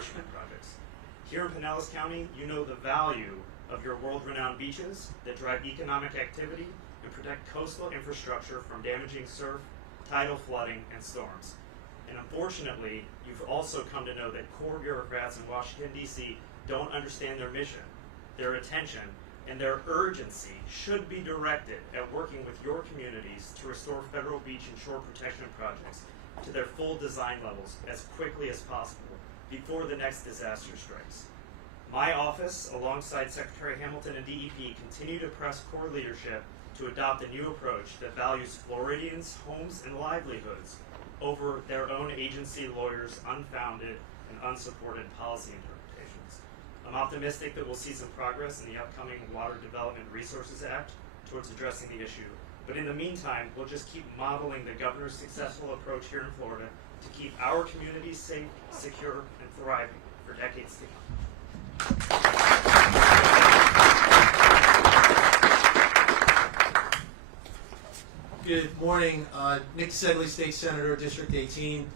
nourishment projects. Here in Pinellas County, you know the value of your world-renowned beaches that drive economic activity and protect coastal infrastructure from damaging surf, tidal flooding, and storms. And unfortunately, you've also come to know that core bureaucrats in Washington, D.C. don't understand their mission, their attention, and their urgency should be directed at working with your communities to restore federal beach and shore protection projects to their full design levels as quickly as possible before the next disaster strikes. My office, alongside Secretary Hamilton and DEP, continue to press core leadership to adopt a new approach that values Floridians' homes and livelihoods over their own agency lawyers' unfounded and unsupported policy interpretations. I'm optimistic that we'll see some progress in the upcoming Water Development Resources Act towards addressing the issue. But in the meantime, we'll just keep modeling the governor's successful approach here in Florida to keep our communities safe, secure, and thriving for decades to come. Good morning. Nick Sedley, State Senator, District 18.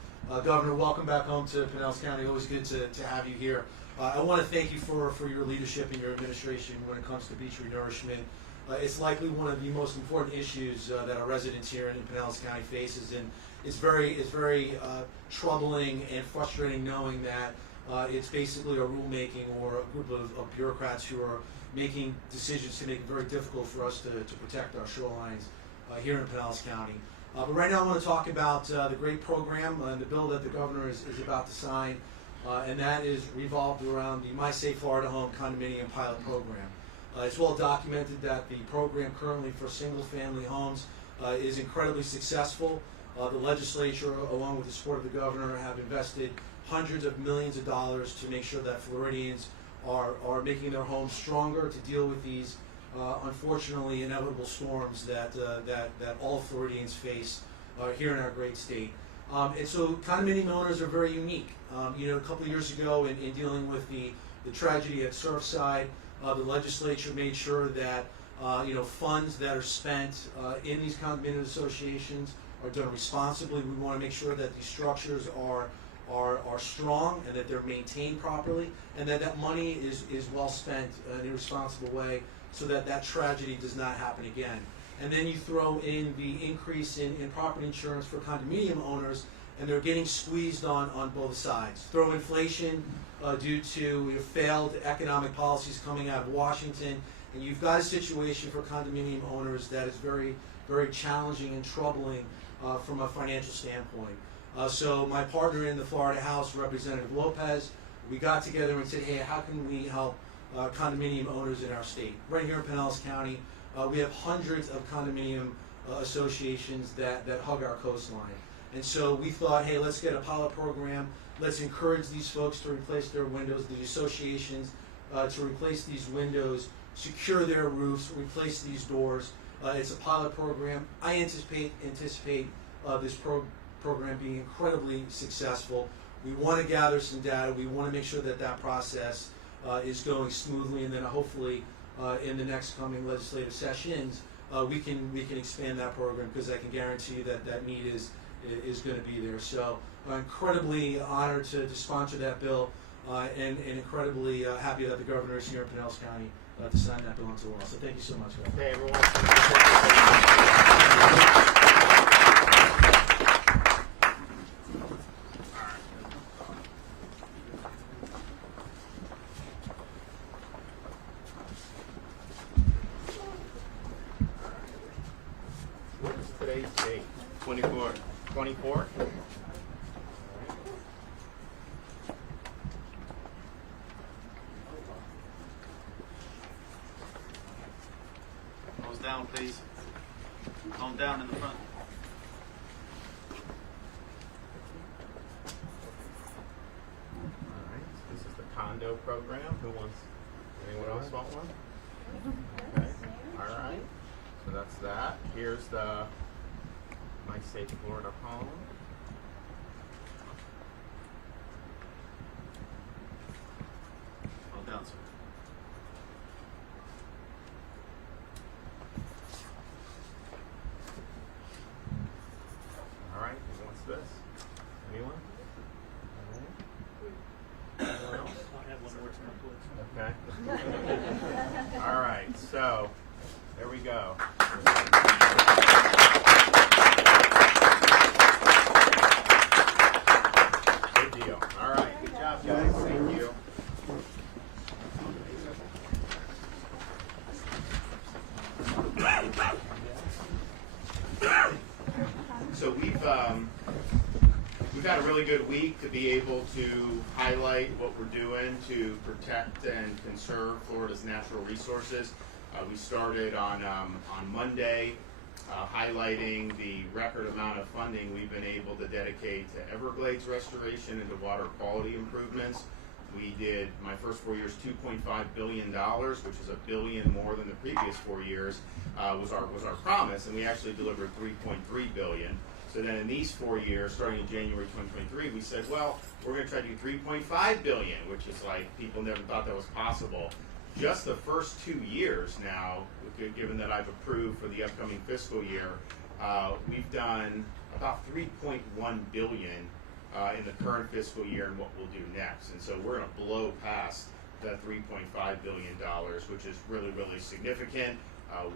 Governor, welcome back home to Pinellas County. Always good to have you here. I want to thank you for your leadership and your administration when it comes to beach renourishment. It's likely one of the most important issues that our residents here in Pinellas County faces, and it's very troubling and frustrating knowing that it's basically a rulemaking or a group of bureaucrats who are making decisions to make it very difficult for us to protect our shorelines here in Pinellas County. But right now I want to talk about the great program and the bill that the governor is about to sign, and that is revolved around the My Safe Florida Home Condominium Pilot Program. It's well documented that the program currently for single-family homes is incredibly successful. The legislature, along with the support of the governor, have invested hundreds of millions of dollars to make sure that Floridians are making their homes stronger to deal with these unfortunately inevitable storms that all Floridians face here in our great state. And so condominium owners are very unique. A couple of years ago in dealing with the tragedy at Surfside, the legislature made sure that funds that are spent in these condominium associations are done responsibly. We want to make sure that these structures are strong and that they're maintained properly, and that money is well spent in a responsible way so that tragedy does not happen again. And then you throw in the increase in property insurance for condominium owners, and they're getting squeezed on both sides. Throw inflation due to failed economic policies coming out of Washington, and you've got a situation for condominium owners that is very, very challenging and troubling from a financial standpoint. So my partner in the Florida House, Representative Lopez, we got together and said, hey, how can we help condominium owners in our state? Right here in Pinellas County, we have hundreds of condominium associations that hug our coastline. And so we thought, hey, let's get a pilot program. Let's encourage these folks to replace their windows, the associations to replace these windows, secure their roofs, replace these doors. It's a pilot program. I anticipate this program being incredibly successul. We want to gather some data. We want to make sure that process is going smoothly, and then hopefully in the next coming legislative sessions we can expand that program, because I can guarantee you that need is going to be there. So I'm incredibly honored to sponsor that bill, and incredibly happy that the governor is here in Pinellas County to sign that bill into law. So thank you so much, guys. Hey, everyone. What is today's date? 24. 24? Nose down, please. Calm down in the front. Alright, this is the condo program. Anyone else want one? Okay, alright. So that's that. Here's the My Safe Florida Home. Calm down, sir. Alright, who wants this? Anyone? Alright. really good week to be able to highlight what we're doing to protect and conserve Florida's natural resources. We started on Monday highlighting the record amount of funding we've been able to dedicate to Everglades restoration and to water quality improvements. We did, my first 4 years, $2.5 billion, which is $1 billion more than the previous 4 years, was our promise, and we actually delivered $3.3 billion. So then in these 4 years, starting in January 2023, we said, well, we're going to try to do $3.5 billion, which is like, people never thought that was possible. Just the first 2 years now, given that I've approved for the upcoming fiscal year, we've done about $3.1 billion in the current fiscal year and what we'll do next. And so we're going to blow past that $3.5 billion, which is really, really significant.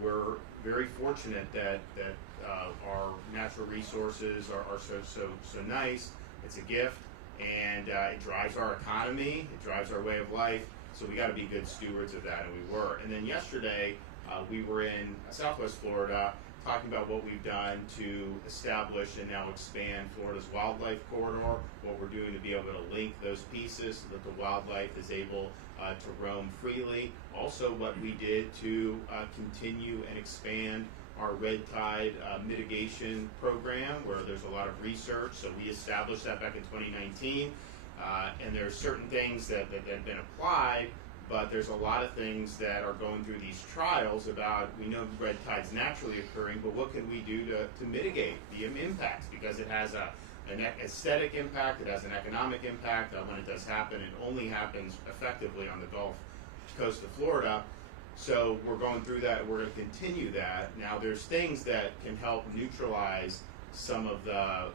We're very fortunate that our natural resources are so nice. It's a gift, and it drives our economy, it drives our way of life, so we got to be good stewards of that, and we were. And then yesterday, we were in Southwest Florida talking about what we've done to establish and now expand Florida's wildlife corridor, what we're doing to be able to link those pieces so that the wildlife is able to roam freely. Also what we did to continue and expand our red tide mitigation program, where there's a lot of research. So we established that back in 2019, and there's certain things that have been applied, but there's a lot of things that are going through these trials about, we know red tide's naturally occurring, but what can we do to mitigate the impacts? Because it has an aesthetic impact, it has an economic impact. When it does happen, it only happens effectively on the Gulf Coast of Florida. So we're going through that, we're going to continue that. Now there's things that can help neutralize some of the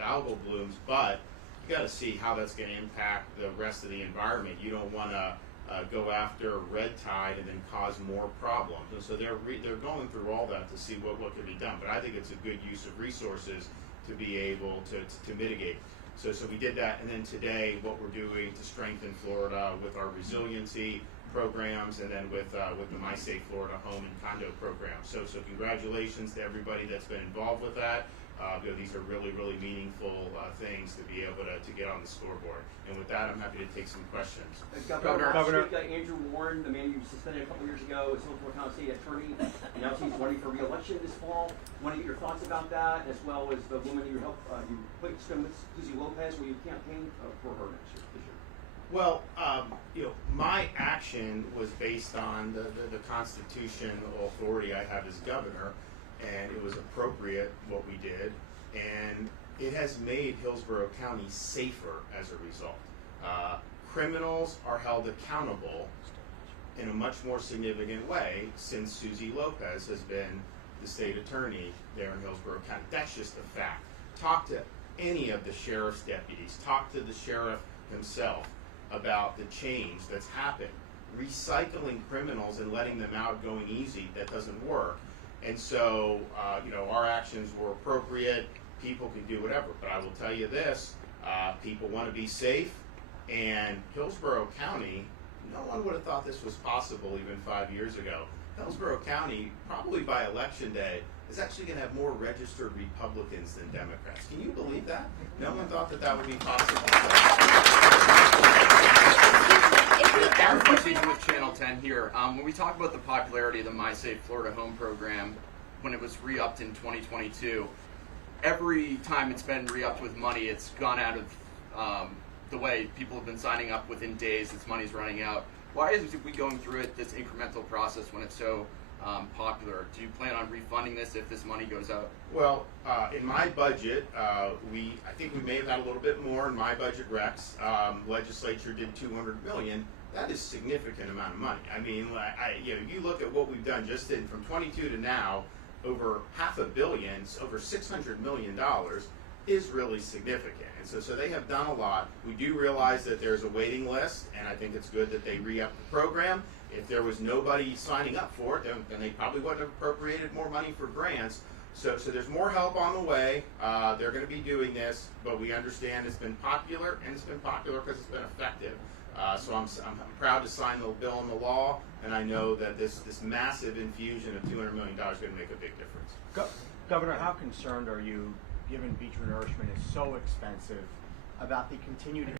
algal blooms, but you got to see how that's going to impact the rest of the environment. You don't want to go after red tide and then cause more problems. And so they're going through all that to see what can be done. But I think it's a good use of resources to be able to mitigate. So we did that, and then today what we're doing to strengthen Florida with our resiliency programs, and then with the My Safe Florida home and condo program. So congratulations to everybody that's been involved with that. These are really, really meaningful things to be able to get on the scoreboard. And with that, I'm happy to take some questions. Governor. Andrew Warren, the man you suspended a couple years ago, is Hillsborough County State Attorney. And now he's running for re-election this fall. Want to get your thoughts about that, as well as the woman you helped, you placed with Susie Lopez, where you campaigned for her this year. Well, my action was based on the constitutional authority I have as governor, and it was appropriate what we did, and it has made Hillsborough County safer as a result. Criminals are held accountable in a much more significant way since Susie Lopez has been the state attorney there in Hillsborough County. That's just a fact. Talk to any of the sheriff's deputies, talk to the sheriff himself about the change that's happened. Recycling criminals and letting them out going easy, that doesn't work. And so, our actions were appropriate. People can do whatever, but I will tell you this, people want to be safe, and Hillsborough County, no one would have thought this was possible even 5 years ago. Hillsborough County, probably by election day, is actually going to have more registered Republicans than Democrats. Can you believe that? No one thought that would be possible. Aaron Bushing with Channel 10 here. When we talk about the popularity of the My Safe Florida Home program, when it was re-upped in 2022, every time it's been re-upped with money, it's gone out of the way. People have been signing up within days, its money's running out. Why is we going through it, this incremental process, when it's so popular? Do you plan on refunding this if this money goes out? Well, in my budget, I think we may have had a little bit more in my budget recs. Legislature did $200 million. That is a significant amount of money. I mean, you look at what we've done just from 22 to now, over $500 million, over $600 million is really significant. And so they have done a lot. We do realize that there's a waiting list, and I think it's good that they re-up the program. If there was nobody signing up for it, then they probably wouldn't have appropriated more money for grants. So there's more help on the way. They're going to be doing this, but we understand it's been popular, and it's been popular because it's been effective. So I'm proud to sign the bill into law, and I know that this massive infusion of $200 million is going to make a big difference. Governor, how concerned are you, given beach renourishment is so expensive, about the continued